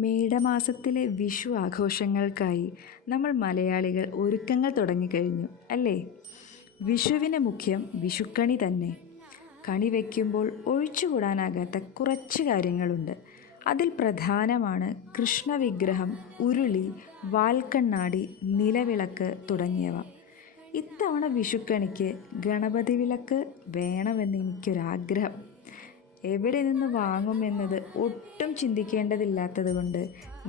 മേടമാസത്തിലെ വിഷു ആഘോഷങ്ങൾക്കായി നമ്മൾ മലയാളികൾ ഒരുക്കങ്ങൾ തുടങ്ങിക്കഴിഞ്ഞു അല്ലേ? വിഷുവിന് മുഖ്യം വിഷുക്കണി തന്നെ. കണി വയ്ക്കുമ്പോൾ ഒഴിച്ചുകൂടാനാകാത്ത കുറച്ച് കാര്യങ്ങളുണ്ട്. അതിൽ പ്രധാനമാണ് കൃഷ്ണവിഗ്രഹം, ഉരുളി, വാൽക്കണ്ണാടി, നിലവിളക്ക് തുടങ്ങിയവ. ഇത്തവണ വിഷുക്കണിക്ക് ഗണപതി വിളക്ക് വേണമെന്ന് എനിക്കൊരാഗ്രഹം. എവിടെ നിന്ന് വാങ്ങുമെന്നത് ഒട്ടും ചിന്തിക്കേണ്ടതില്ലാത്തത് കൊണ്ട്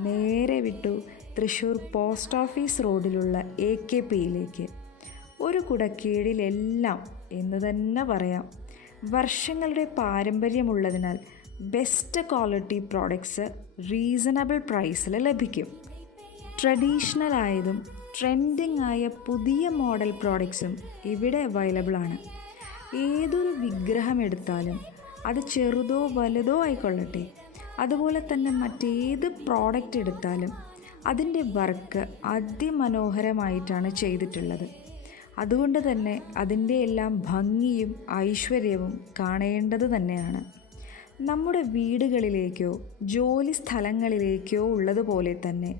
നേരെ വിട്ടു തൃശ്ശൂർ പോസ്റ്റ് ഓഫീസ് റോഡിലുള്ള AKPയിലേക്ക്. ഒരു കുടക്കീഴിലെല്ലാം എന്ന് തന്നെ പറയാം. വർഷങ്ങളുടെ പാരമ്പര്യമുള്ളതിനാൽ ബെസ്റ്റ് ക്വാളിറ്റി പ്രോഡക്ട്സ് റീസണബിൾ പ്രൈസിൽ ലഭിക്കും. ട്രഡീഷണൽ ആയതും ട്രെൻഡിങ് ആയ പുതിയ മോഡൽ പ്രോഡക്ട്സും ഇവിടെ അവൈലബിൾ ആണ്. ഏതൊരു വിഗ്രഹം എടുത്താലും അത് ചെറുതോ വലുതോ ആയിക്കൊള്ളട്ടെ, അതുപോലെ തന്നെ മറ്റേത് പ്രോഡക്റ്റ് എടുത്താലും അതിൻ്റെ വർക്ക് അതിമനോഹരമായിട്ടാണ് ചെയ്തിട്ടുള്ളത്. അതുകൊണ്ട് തന്നെ അതിൻ്റെ എല്ലാം ഭംഗിയും ഐശ്വര്യവും കാണേണ്ടത് തന്നെയാണ്. നമ്മുടെ വീടുകളിലേക്കോ ജോലി സ്ഥലങ്ങളിലേക്കോ ഉള്ളതുപോലെ തന്നെ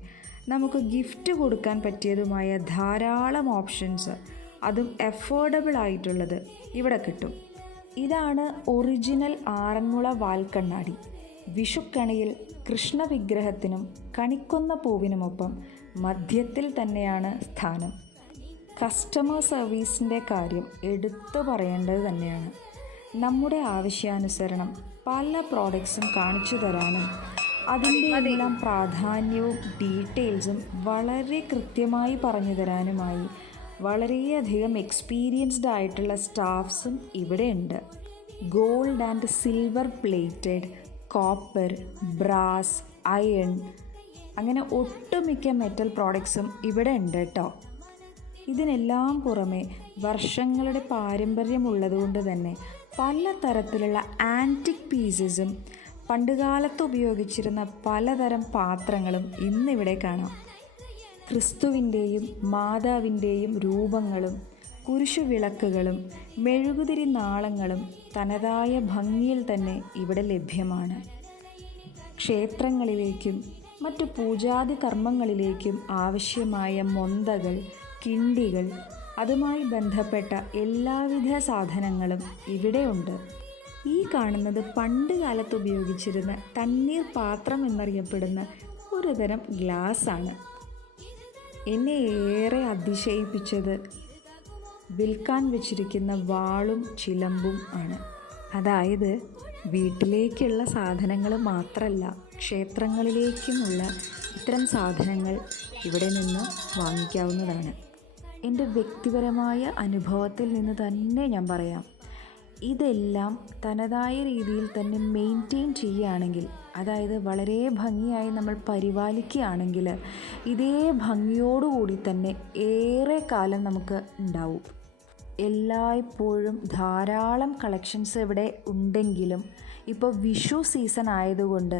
നമുക്ക് ഗിഫ്റ്റ് കൊടുക്കാൻ പറ്റിയതുമായ ധാരാളം ഓപ്ഷൻസ്, അതും അഫോർഡബിൾ ആയിട്ടുള്ളത് ഇവിടെ കിട്ടും. ഇതാണ് ഒറിജിനൽ ആറന്മുള വാൽക്കണ്ണാടി. വിഷുക്കണിയിൽ കൃഷ്ണവിഗ്രഹത്തിനും കണിക്കൊന്ന പൂവിനുമൊപ്പം മധ്യത്തിൽ തന്നെയാണ് സ്ഥാനം. കസ്റ്റമർ സർവീസിൻ്റെ കാര്യം എടുത്തു പറയേണ്ടത് തന്നെയാണ്. നമ്മുടെ ആവശ്യാനുസരണം പല പ്രോഡക്ട്സും കാണിച്ചു തരാനും അതിൻ്റെ എല്ലാം പ്രാധാന്യവും ഡീറ്റെയിൽസും വളരെ കൃത്യമായി പറഞ്ഞു തരാനുമായി വളരെയധികം എക്സ്പീരിയൻസ്ഡ് ആയിട്ടുള്ള സ്റ്റാഫ്സും ഇവിടെയുണ്ട്. Gold and silver plated, copper, brass, iron, അങ്ങനെ ഒട്ടുമിക്ക മെറ്റൽ പ്രോഡക്ട്സും ഇവിടെ ഉണ്ട് കേട്ടോ. ഇതിനെല്ലാം പുറമെ വർഷങ്ങളുടെ പാരമ്പര്യമുള്ളതുകൊണ്ട് തന്നെ പല തരത്തിലുള്ള ആൻറ്റിക് പീസസും പണ്ടുകാലത്ത് ഉപയോഗിച്ചിരുന്ന പലതരം പാത്രങ്ങളും ഇന്നിവിടെ കാണാം. ക്രിസ്തുവിൻ്റെയും മാതാവിൻ്റെയും രൂപങ്ങളും കുരിശുവിളക്കുകളും മെഴുകുതിരി നാളങ്ങളും തനതായ ഭംഗിയിൽ തന്നെ ഇവിടെ ലഭ്യമാണ്. ക്ഷേത്രങ്ങളിലേക്കും മറ്റു പൂജാതി കർമ്മങ്ങളിലേക്കും ആവശ്യമായ മൊന്തകൾ, കിണ്ടികൾ, അതുമായി ബന്ധപ്പെട്ട എല്ലാവിധ സാധനങ്ങളും ഇവിടെയുണ്ട്. ഈ കാണുന്നത് പണ്ട് കാലത്ത് ഉപയോഗിച്ചിരുന്ന തണ്ണീർ പാത്രം എന്നറിയപ്പെടുന്ന ഒരു തരം ഗ്ലാസ്സാണ്. എന്നെ ഏറെ അതിശയിപ്പിച്ചത് വിൽക്കാൻ വെച്ചിരിക്കുന്ന വാളും ചിലമ്പും ആണ്. അതായത് വീട്ടിലേക്കുള്ള സാധനങ്ങൾ മാത്രമല്ല, ക്ഷേത്രങ്ങളിലേക്കുമുള്ള ഇത്തരം സാധനങ്ങൾ ഇവിടെ നിന്ന് വാങ്ങിക്കാവുന്നതാണ്. എൻ്റെ വ്യക്തിപരമായ അനുഭവത്തിൽ നിന്ന് തന്നെ ഞാൻ പറയാം, ഇതെല്ലാം തനതായ രീതിയിൽ തന്നെ മെയിൻറ്റെയിൻ ചെയ്യുകയാണെങ്കിൽ, അതായത് വളരെ ഭംഗിയായി നമ്മൾ പരിപാലിക്കുകയാണെങ്കിൽ ഇതേ ഭംഗിയോടുകൂടി തന്നെ ഏറെ കാലം നമുക്ക് ഉണ്ടാവും. എല്ലായ്പ്പോഴും ധാരാളം കളക്ഷൻസ് ഇവിടെ ഉണ്ടെങ്കിലും ഇപ്പോൾ വിഷു സീസൺ ആയതുകൊണ്ട്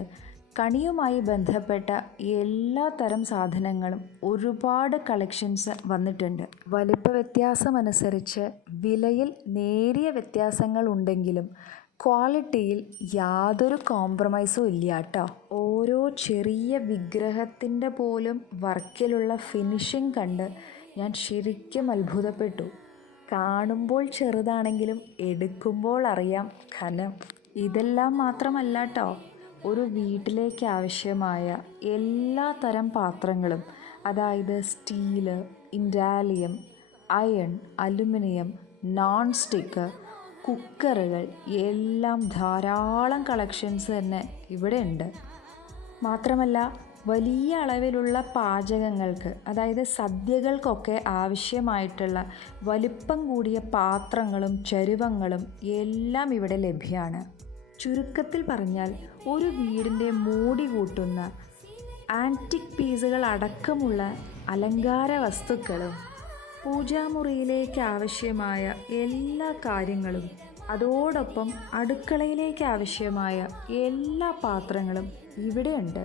കണിയുമായി ബന്ധപ്പെട്ട എല്ലാ തരം സാധനങ്ങളും ഒരുപാട് കളക്ഷൻസ് വന്നിട്ടുണ്ട്. വലിപ്പ വ്യത്യാസമനുസരിച്ച് വിലയിൽ നേരിയ വ്യത്യാസങ്ങൾ ഉണ്ടെങ്കിലും ക്വാളിറ്റിയിൽ യാതൊരു കോംപ്രമൈസും ഇല്ല കേട്ടോ. ഓരോ ചെറിയ വിഗ്രഹത്തിൻ്റെ പോലും വർക്കിലുള്ള ഫിനിഷിംഗ് കണ്ട് ഞാൻ ശരിക്കും അത്ഭുതപ്പെട്ടു. കാണുമ്പോൾ ചെറുതാണെങ്കിലും എടുക്കുമ്പോൾ അറിയാം ഘനം. ഇതെല്ലാം മാത്രമല്ല കേട്ടോ, ഒരു വീട്ടിലേക്ക് ആവശ്യമായ എല്ലാ തരം പാത്രങ്ങളും, അതായത് steel, indalium, iron, aluminium, non stick, കുക്കറുകൾ എല്ലാം ധാരാളം കളക്ഷൻസ് തന്നെ ഇവിടെ ഉണ്ട്. മാത്രമല്ല വലിയ അളവിലുള്ള പാചകങ്ങൾക്ക്, അതായത് സദ്യകൾക്കൊക്കെ ആവശ്യമായിട്ടുള്ള വലിപ്പം കൂടിയ പാത്രങ്ങളും ചരുവങ്ങളും എല്ലാം ഇവിടെ ലഭ്യമാണ്. ചുരുക്കത്തിൽ പറഞ്ഞാൽ ഒരു വീടിൻ്റെ മോടി കൂട്ടുന്ന ആൻറ്റിക് പീസുകൾ അടക്കമുള്ള അലങ്കാര വസ്തുക്കളും പൂജാമുറിയിലേക്ക് ആവശ്യമായ എല്ലാ കാര്യങ്ങളും, അതോടൊപ്പം അടുക്കളയിലേക്ക് ആവശ്യമായ എല്ലാ പാത്രങ്ങളും ഇവിടെയുണ്ട്.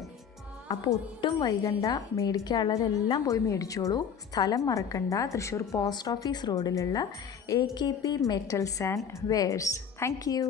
അപ്പോൾ ഒട്ടും വൈകണ്ട, മേടിക്കാനുള്ളതെല്ലാം പോയി മേടിച്ചോളൂ. സ്ഥലം മറക്കണ്ട, തൃശ്ശൂർ പോസ്റ്റ് ഓഫീസ് റോഡിലുള്ള AKP metals and wares. Thank U.